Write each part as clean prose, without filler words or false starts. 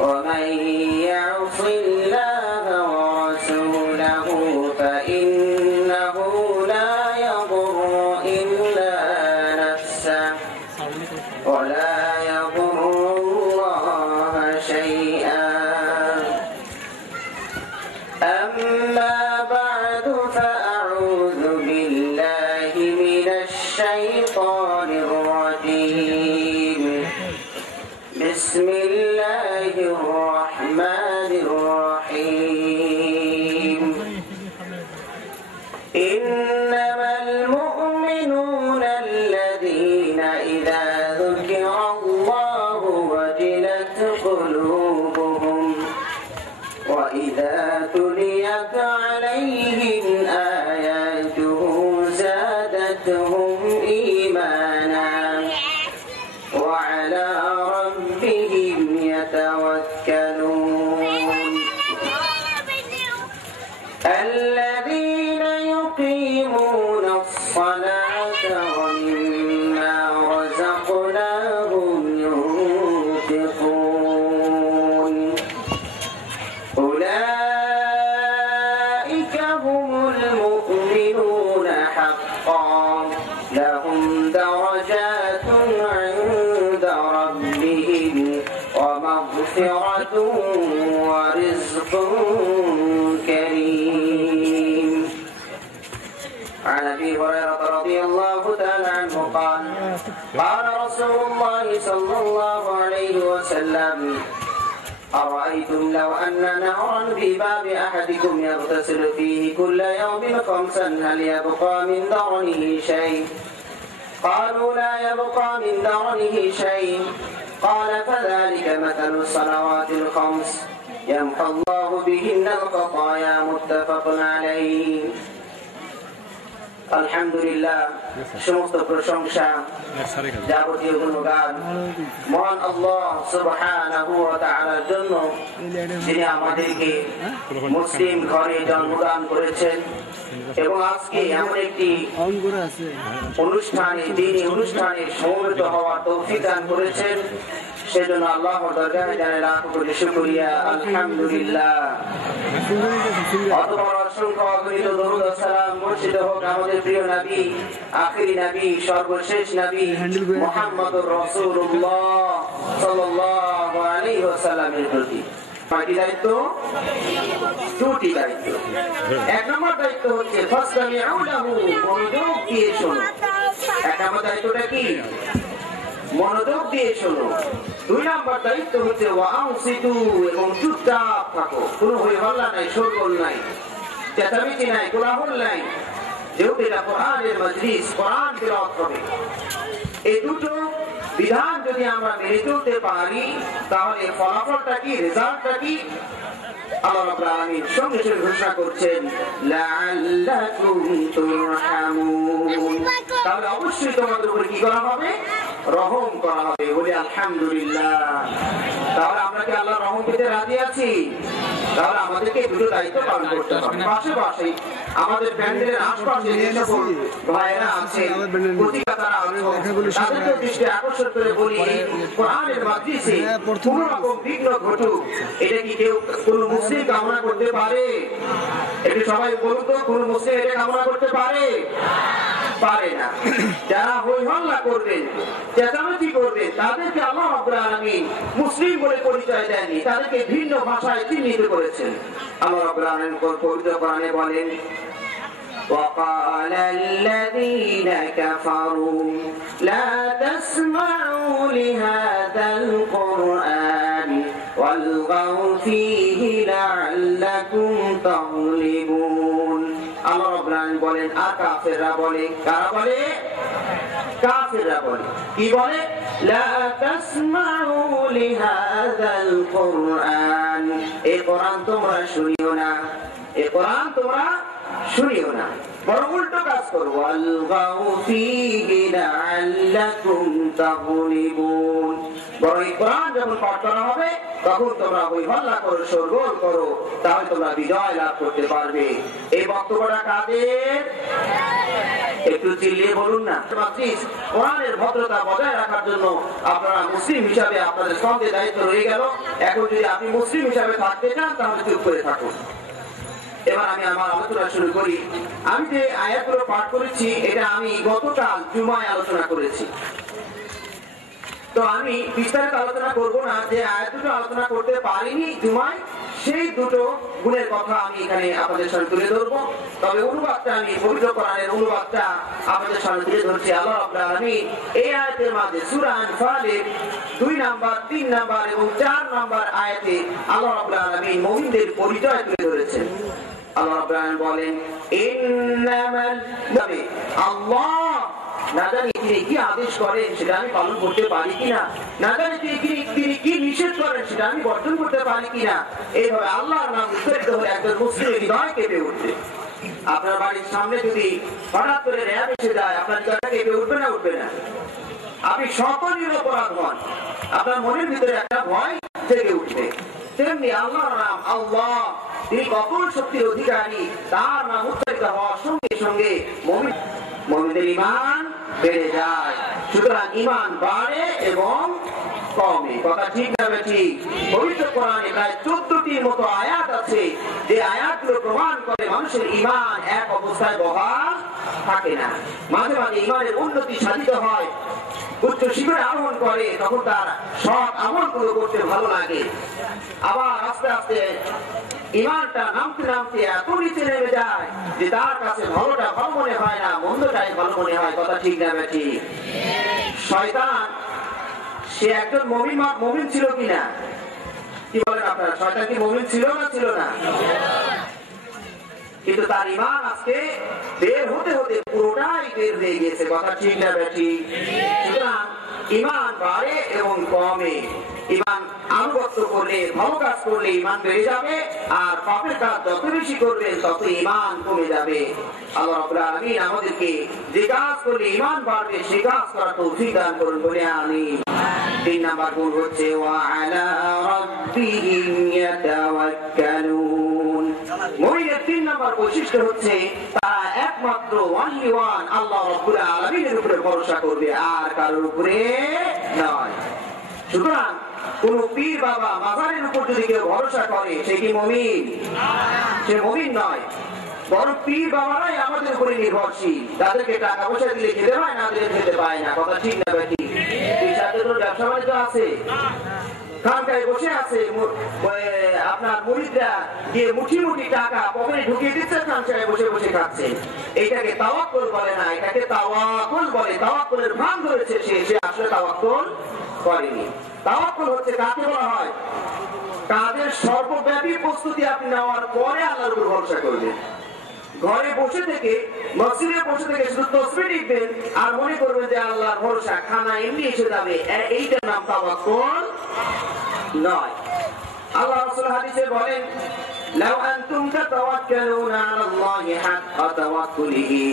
ومن يعص الله ورسوله فإنه لا يضر إلا نفسه ولا يضر الله شيئا أما بعد فأعوذ بالله من الشيطان الرجيم بسم الله الرحمن الرحيم إنما المؤمنون الذين إذا ذكر الله وجلت قلوبهم وإذا تليت عليهم آياته زادتهم إيمانا وعلى ربهم يتوكلون الذين يقيمون الصلاة ومما رزقناهم ينفقون أولئك هم المؤمنون حقا لهم درجات عند ربهم ومغفرة ورزق كريم عن أبي هريرة رضي الله تعالى عنه قال قال رسول الله صلى الله عليه وسلم أرأيتم لو أن نهرا في باب أحدكم يغتسل فيه كل يوم خمسا هل يبقى من درنه شيء قالوا لا يبقى من درنه شيء قال فذلك مثل الصلوات الخمس يمحو الله بهن الخطايا متفق عليه আলহামদুলিল্লাহ সমস্ত প্রশংসা যাবতীয় গুণগান মহান আল্লাহ সুবহানাহু ওয়া তাআলার জন্য যিনি আমাদেরকে মুসলিম ঘরে জন্মদান করেছেন এবং আজকে এমন একটি অনুষ্ঠানে দিনী অনুষ্ঠানে সমবেত হওয়ার তৌফিক দান করেছেন সেজন্য আল্লাহর দরবারে জানাই লাখ কোটি শুকরিয়া আলহামদুলিল্লাহ অতঃপর অসংখ্য অগণিত দরুদ ও সালাম বর্ষিত হোক আমাদের প্রিয় নবী আখিরি নবী সর্বশেষ নবী মুহাম্মদুর রাসূলুল্লাহ সাল্লাল্লাহু আলাইহি ওয়াসাল্লামের প্রতি কয়টি দায়িত্ব? দুটি দায়িত্ব। এক নম্বর দায়িত্ব হচ্ছে ফাসতামিউ লাহু, মনোযোগ দিয়ে শোনো। এক নম্বর দায়িত্বটা কি? মনোযোগ দিয়ে শোনো। দুই নম্বর দায়িত্ব হচ্ছে ওয়াউসিতু, এবং চুপচাপ থাকো, কোনো হই হল্লা নাই, শোরগোল নাই, চেঁচামেচি নাই, কোলাহল নাই, যেহেতু এটা কোরআনের মজলিস, কোরআন তিলাওয়াত হবে। এই দুটো বিধান যদি আমরা মেনে চলতে পারি তাহলে ফলাফলটা কি, রেজাল্টটা কি? আল্লাহ রাব্বুল আলামিন সঙ্গে সঙ্গে ঘোষণা করছেন লাআল্লাকুম তুরহামুন, তাহলে অবশ্যই তোমাদের উপর কি করা হবে? রহম করা হবে। বলি আলহামদুলিল্লাহ। তাহলে আমরা কি আল্লাহর রহম পেতে রাজি আছি? তাহলে আমাদেরকে দুটো দায়িত্ব পালন করতে হবে। পাশাপাশি আমাদের প্যান্ডেলের আশপাশে যে সকল ভাইয়েরা আছে, প্রতিকাতারা আছে, তাদেরকে দৃষ্টি আকর্ষণ করে বলি কোরআনের মাদ্রাসায় কোন রকম বিঘ্ন ঘটুক, এটা কি কেউ কোন মুসলিম কামনা করতে পারে? এটা সবাই বলুন তো, কোন মুসলিম এটা কামনা করতে পারে? পারে না। যারা হই হল্লা করবেন, চেঁচামেচি করবেন, তাদেরকে আল্লাহ রাব্বুল আলামিন মুসলিম বলে পরিচয় দেননি, তাদেরকে ভিন্ন ভাষায় চিহ্নিত করেছেন। আল্লাহ রাব্বুল আলামিন পবিত্র কোরআনে বলেন وقال الذين كفروا لا تسمعوا لهذا القرآن والغوا فيه لعلكم تغلبون। আল্লাহ রাব্বুল আলামিন বলেন, আর কাফেররা বলে, কারা বলে? কাফেররা বলে, কি বলে? লা তাসমাউ লিহাযাল কুরআন, এই কোরআন তোমরা শুনিও না, এই কোরআন তোমরা শুনিও না, বরং উল্টো কাজ করো। আলগাউ ফীহি লাআল্লাকুম তাগলিবুন, বরং এই কোরআন যখন পাঠ করা হবে তখন তোমরা হই হল্লা করো, শোরগোল করো, তাহলে তোমরা বিজয় লাভ করতে পারবে। এই বক্তব্যটা কাদের? একটু চিল্লিয়ে বলুন না। কোরআনের ভদ্রতা বজায় রাখার জন্য আপনারা মুসলিম হিসাবে আপনাদের সঙ্গে দায়িত্ব রয়ে গেল। এখন যদি আপনি মুসলিম হিসাবে থাকতে চান তাহলে চুপ করে থাকুন। এবার আমি আমার আলোচনা শুরু করি। আমি যে আয়াতগুলো পাঠ করেছি এটা আমি গতকাল জুমায় আলোচনা করেছি, তো আমি বিস্তারিত আলোচনা করব না। যে আয়াত দুটো আলোচনা করতে পারিনি জুমায়, সেই দুটো গুণের কথা আমি এখানে আপনাদের সামনে তুলে ধরবো। তবে অনুবাদটা আমি পবিত্র কোরআনের অনুবাদটা আপনাদের সামনে তুলে ধরছি। আল্লাহ রাব্বুল আলামিন এই আয়াতের মাঝে সূরা আনফালের 2 নাম্বার, 3 নাম্বার এবং 4 নাম্বার আয়াতে আল্লাহ রাব্বুল আলামিন মুমিনদের পরিচয় তুলে ধরেছেন। আল্লাহ রাব্বুল আলামিন বলেন, ইন্নামাল নবী আল্লাহ, না জানি তিনি কি আদেশ করেন সেটা আমি পালন করতে পারি কিনা, না জানি তিনি কি নিষেধ করেন সেটা আমি বর্জন করতে পারি কিনা। এইভাবে আল্লাহর নাম উচ্চারিত হলে একজন মুসলিমের হৃদয় কেঁপে উঠবে। আপনার বাড়ির সামনে যদি হঠাৎ করে র্যাব এসে যায়, আপনার হৃদয়টা কেঁপে উঠবে না? উঠবে না? আপনি শত নিরপরাধ হন, আপনার মনের ভিতরে একটা ভয় জেগে উঠবে। তেমনি আল্লাহর নাম আল্লাহ, তিনি কখন শক্তির অধিকারী, তার নাম উচ্চারিত হওয়ার সঙ্গে সঙ্গে মুমিনদের ঈমান বেড়ে যায়। সুতরাং ঈমান বাড়ে এবং কমে। কথা ঠিক না ঠিক? পবিত্র কোরআনে প্রায় 14টির মতো আয়াত আছে যে আয়াতগুলো প্রমাণ করে মানুষের ঈমান এক অবস্থায় বহাল থাকে না। মাঝে মাঝে ঈমানের উন্নতি সাধিত হয়, উচ্চ শিখরে আরোহণ করে, তখন তার সৎ আমলগুলো করতে ভালো লাগে। আবার আস্তে আস্তে ঈমানটা নামতে নামতে এত নিচে নেমে যায় যে তার কাছে ভালোটা ভালো মনে হয় না, মন্দটাই ভালো মনে হয়। কথা ঠিক না ঠিক? শয়তান সে একজন মুমিন ছিল কিনা? কি বলেন আপনারা? শয়তান কি মুমিন ছিল না ছিল না? কিন্তু তার ঈমান আজকে বের হতে হতে পুরোটাই বের হয়ে গেছে। কথা ঠিক না ঠিক? সুতরাং ঈমান বাড়ে এবং কমে। ঈমান আনুগত্য করলে, ভালো কাজ করলে ঈমান বেড়ে যাবে, আর পাপের কাজ যত বেশি করবেন তত ঈমান কমে যাবে। আল্লাহ রাব্বুল আলামিন আমাদেরকে যে কাজ করলে ঈমান বাড়বে সে কাজ করার তৌফিক দান করুন বলে আমিন। 3 নাম্বার গুণ হচ্ছে ওয়া আলা রাব্বিহিম ইয়াতাওয়াক্কালুন। মুমিনের 3 নাম্বার বৈশিষ্ট্য হচ্ছে তারা একমাত্র ওয়ানলি ওয়ান আল্লাহ রাব্বুল আলামিনের উপরে ভরসা করবে, আর কারোর উপরে নয়। সুতরাং কোন পীর বাবা মাজারের উপর যদি কেউ ভরসা করে সে কি মুমিন? সে মুমিন নয়। বড় পীর বাবারাই আমাদের উপরে নির্ভরশীল। তাদেরকে টাকা পয়সা দিলে খেতে হয়, না দিলে খেতে পায় না। কথা ঠিক না ঠিক? ব্যবসা বাণিজ্য আছে, খানকায় বসে আছে, আপনার মুরিদরা দিয়ে মুঠি মুঠি টাকা পকেটে ঢুকিয়ে দিচ্ছে, খানকায় বসে বসে খাচ্ছে। এইটাকে তাওয়াক্কুল বলে না, এটাকে তাওয়াক্কুল বলে। তাওয়াক্কুলের ভান ধরেছে সে আসলে তাওয়াক্কুল করেনি। তাওয়াক্কুল হচ্ছে কাকে বলা হয়? কাজের সর্বব্যাপী প্রস্তুতি আপনি নেওয়ার পরে আল্লাহর উপর ভরসা করবেন। ঘরে বসে থেকে, মসজিদে বসে থেকে শুধু তাসবিহ লিখবেন আর মনে করবেন যে আল্লাহর ভরসা, খানা এমনি এসে যাবে, এইটার নাম তাওয়াক্কুল নয়। আল্লাহ রাসূল হাদিসে বলেন, লাউ আনতুম তাতাওয়াক্কালুনা আলাল্লাহি হাক্কা তাওয়াক্কুলিহি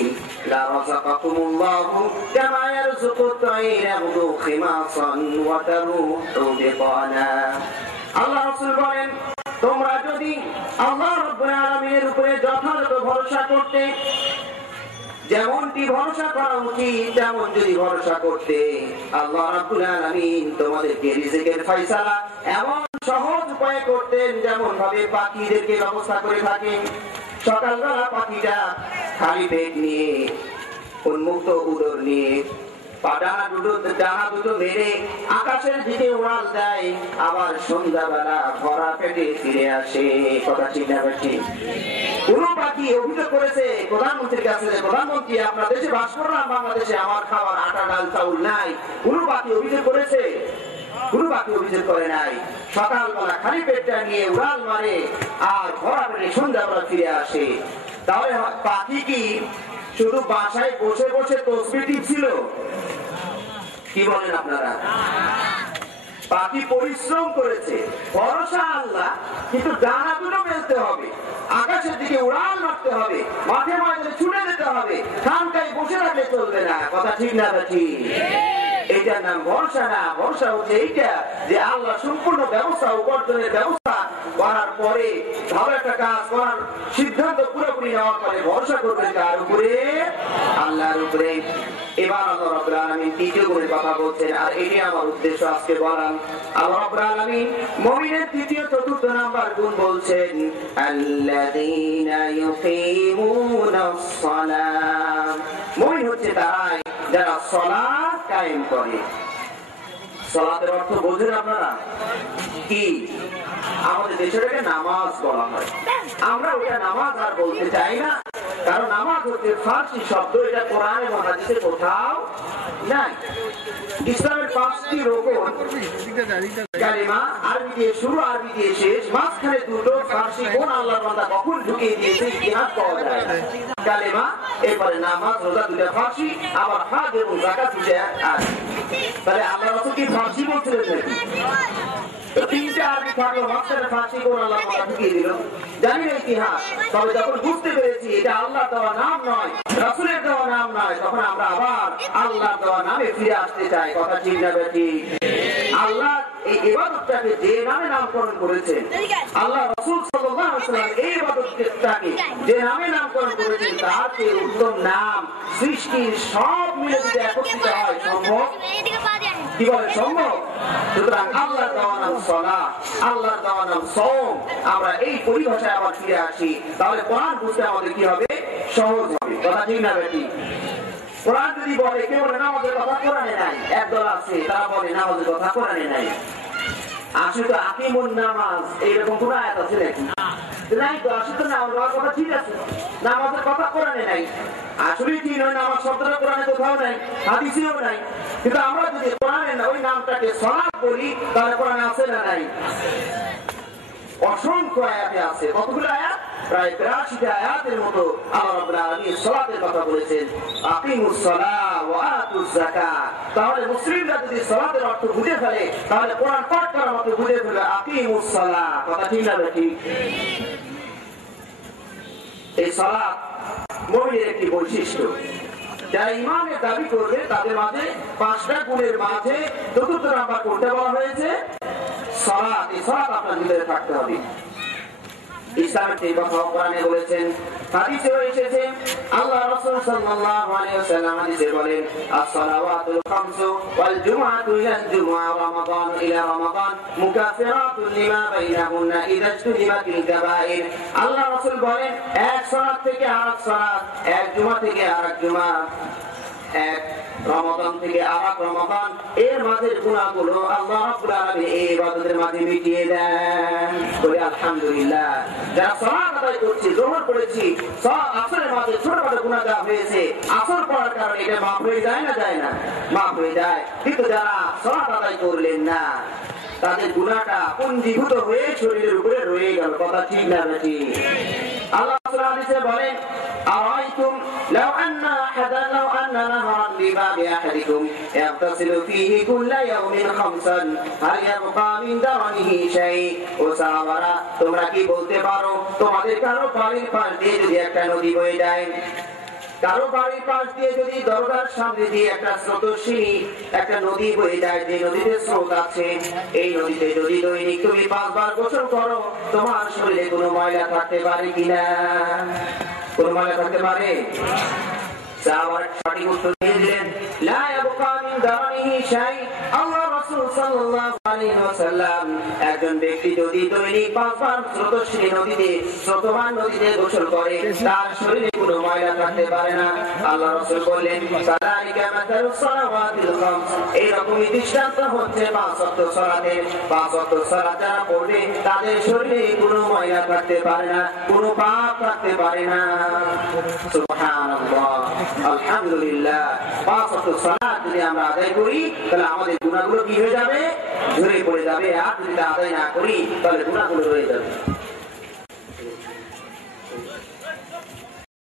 লারাযাকাকুমুল্লাহু কামা ইয়ারযুকুত তায়রা ইয়াগদু খিমাসান ওয়া তারুহু বিতানা। আল্লাহ রাসূল বলেন, তোমরা যদি আল্লাহ রাব্বুল আলামিনের উপরে যথাযথ ভরসা করতে, যেমনটি ভরসা করা উচিত তেমন যদি ভরসা করতে, আল্লাহ রাব্বুল আলামিন তোমাদেরকে রিজিকের ফয়সালা এমন সহজ উপায়ে করতেন যেমন ভাবে পাখিদেরকে ব্যবস্থা করে থাকেন। সকালবেলা পাখিটা খালি পেট নিয়ে, উন্মুক্ত উদর নিয়ে, ডানা দুটো মেরে আকাশের দিকে উড়াল দেয়, আবার সন্ধ্যাবেলা ভরা পেটে ফিরে আসে। কথা ঠিক না ঠিক? কোন পাখি অভিযোগ করেছে প্রধানমন্ত্রীর কাছে, প্রধানমন্ত্রী আপনার দেশে বাস করলাম, বাংলাদেশে আমার খাবার আটা ডাল চাউল নাই? কোন পাখি অভিযোগ করেছে? কোন পাখি অভিযোগ করে নাই। সকালবেলা খালি পেটটা নিয়ে উড়াল মারে আর ভরা পেটে সন্ধ্যাবেলা ফিরে আসে। তাহলে পাখি কি শুধু বাসায় বসে বসে তাসবিহ টিপছিল? কি বলেন আপনারা? পাখি পরিশ্রম করেছে, ভরসা আল্লাহ, কিন্তু ডানা দুটো মেলতে হবে, আকাশের দিকে উড়াল মারতে হবে, মাঠে ময়দানে ছুটে যেতে হবে, খানকায় বসে রাখলে চলবে না। কথা ঠিক না ঠিক? এইটার নাম ভরসা না। ভরসা হচ্ছে এইটা যে আল্লাহ সম্পূর্ণ ব্যবস্থা, উপার্জনের ব্যবস্থা করার পরে ভালো একটা কাজ করার সিদ্ধান্ত পুরোপুরি নেওয়ার পরে ভরসা করবেন কার উপরে? আল্লাহর উপরে। এবার আল্লাহ রাব্বুল আলামিন তৃতীয় গুণের কথা বলছেন, আর এটি আমার উদ্দেশ্য আজকে বলার। আল্লাহ রাব্বুল আলামিন মুমিনের তৃতীয় চতুর্থ নাম্বার গুণ বলছেন, আল্লাযীনা ইউকিমুনাস সালাত। মুমিন হচ্ছে তারাই যারা সালাত কায়েম করে। সালাতের অর্থ বোঝেন আপনারা কি? আমাদের দেশের নামাজ বলা হয়, আমরা ওটা নামাজ আর বলতে চাই না, কারণ নামাজ হচ্ছে ফার্সি শব্দ, এটা কোরআন এবং হাদিসে কোথাও নাই। ইসলামের 5টি রোকন, কালিমা আরবি দিয়ে শুরু, আরবি দিয়ে শেষ, মাঝখানে দুটো ফার্সি কোন আল্লাহর বান্দা কখন ঢুকিয়ে দিয়েছে ইতিহাস পাওয়া যায়। কালিমা, এরপরে নামাজ, রোজা দুটো ফার্সি, আবার হজ এবং যাকাত দুটো আরবি। তাহলে আল্লাহ রাসূল কি ফার্সি বলছিলেন নাকি? তিনটে আরবি থাকলো, মাঝখানে ফার্সি কোন আল্লাহ বান্দা ঢুকিয়ে দিল, জানি না ইতিহাস। তবে যখন বুঝতে পেরেছি এটা আল্লাহ দেওয়া নাম নয়, রাসূলের দেওয়া নাম নয়, তখন আমরা আবার আল্লাহ দেওয়া নামে ফিরে আসতে চাই। কথা ঠিক না ঠিক? আল্লাহ এই ইবাদতটাকে যে নামে নামকরণ করেছেন, আল্লাহ রাসূল সাল্লাল্লাহু আলাইহি ওয়াসাল্লাম এই ইবাদতটাকে যে নামে নামকরণ করেছেন, তার চেয়ে উত্তম নাম সৃষ্টির সব মিলে যদি একত্রিত হয় সম্ভব? কি বলে সম্ভব? সুতরাং আল্লাহ দেওয়া নাম সালাত, আল্লাহ দেওয়া নাম সাওম। আমরা এই পরিভাষায় আবার ফিরে আসি, তাহলে কোরআন বুঝতে আমাদের কি হবে? সহজ হবে। কথা ঠিক না বেটি? কোরআন যদি বলে কেউ বলে নামাজের কথা কোরআনে নাই, একদল আছে তারা বলে নামাজের কথা কোরআনে নাই। আসলে তো আকিমুন নামাজ এইরকম কোন আয়াত আছে নাকি? নাই তো। আসলে তো নামাজের কথা ঠিক আছে, নামাজের কথা কোরআনে নাই। আসলে কি নয়, নামাজ শব্দটা কোরআনে কোথাও নাই, হাদিসেও নাই। কিন্তু আমরা যদি কোরআনে ওই নামটাকে সালাত বলি, তাহলে কোরআনে আছে না নাই? অসংখ্য আয়াতে আছে। কতগুলো আয়াত? প্রায় 82টা আয়াতের মতো আল্লাহ রাব্বুল আলামিন সালাতের কথা বলেছেন, আকিমুস সালাহ ওয়া আতুজ যাকাত। তাহলে মুসলিমরা যদি সালাতের অর্থ বুঝে ফেলে, তাহলে কোরআন পাঠ করার মতো বুঝে ফেলে আকিমুস সালাহ। কথা ঠিক না ঠিক? এই সালাত মুমিনের একটি বৈশিষ্ট্য। যারা ঈমানের দাবি করবে তাদের মাঝে 5টা গুণের মাঝে চতুর্থ নাম্বার কোনটা বলা হয়েছে? সালাত। এই সালাত আপনার ভিতরে থাকতে হবে। ইসলামের এই কথা কোরআনে বলেছেন, হাদিসেও এসেছে। আল্লাহ রাসূল সাল্লাল্লাহু আলাইহি ওয়াসাল্লাম হাদিসে বলেন, আস-সালাওয়াতুল খামসু ওয়াল জুমআতু ইলা জুমআ ওয়া রমাদান ইলা রমাদান মুকাফিরাতুন লিমা বাইনাহুন্না ইযা ইজতুনিবাতিল কাবাইর। আল্লাহ রাসূল বলেন, এক সালাত থেকে আরেক সালাত, এক জুমা থেকে আরেক জুমা, এক রমাদান থেকে আরেক রমাদান, এর মাঝের গুনাহগুলো আল্লাহ রাব্বুল আলামিন এই ইবাদতের মাঝে মিটিয়ে দেন। বলি আলহামদুলিল্লাহ। যারা সালাত আদায় করছি, যোহর পড়েছি, আসরের মাঝে ছোটখাটো গুনাহ যা হয়েছে, আসর পড়ার কারণে এটা মাফ হয়ে যায় না? যায় না? মাফ হয়ে যায়। কিন্তু যারা সালাত আদায় করলেন না, তাদের গুনাহটা পুঞ্জীভূত হয়ে শরীরের উপরে রয়ে গেল। কথা ঠিক না ঠিক? আল্লাহ রাসূল হাদিসে বলেন, আরাইতুম লাউ আন্না আহাদান লাউ আন্না নাহরান বিবাবি আহাদিকুম ইয়াগতাসিলু ফীহি কুল্লা ইয়াওমিন খামসান হাল ইয়াবকা মিন দারনিহি শাই। ও সাহাবারা, তোমরা কি বলতে পারো তোমাদের কারো বাড়ির পাশ দিয়ে যদি একটা নদী বয়ে যায়, কারো বাড়ির পাশ দিয়ে যদি দরগার সামনে দিয়ে একটা স্রোতস্বিনী একটা নদী বয়ে যায়, যে নদীতে স্রোত আছে, এই নদীতে যদি দৈনিক তুমি 5 বার গোসল করো, তোমার শরীরে কোনো ময়লা থাকতে পারে কিনা? কোনো ময়লা থাকতে পারে? সাহাবারা সঠিক উত্তর দিয়ে দিলেন, লা ইয়াবকা মিন দারনিহি শাই। আল্লাহ রাসূল সাল্লাল্লাহু আলাইহি ওয়াসাল্লাম, একজন ব্যক্তি যদি দৈনিক 5 বার স্রোতস্বিনী নদীতে, স্রোতমান নদীতে গোসল করে, তার শরীরে কোনো ময়লা থাকতে পারে না। আল্লাহ রাসূল বললেন, সালালিকা মাতালুস সালাওয়াতিল খামস। এই রকমই দৃষ্টান্ত হচ্ছে 5 ওয়াক্ত সালাতের। 5 ওয়াক্ত সালাত যারা পড়বে, তাদের শরীরে কোনো ময়লা থাকতে পারে না, কোনো পাপ থাকতে পারে না। সুবহানাল্লাহ, আলহামদুলিল্লাহ। 5 ওয়াক্ত সালাত যদি আমরা আদায় করি, তাহলে আমাদের গুনাহগুলো কি হয়ে যাবে? ঝরে পড়ে যাবে। আর যদি আদায় না করি, তাহলে গুনাহগুলো রয়ে যাবে।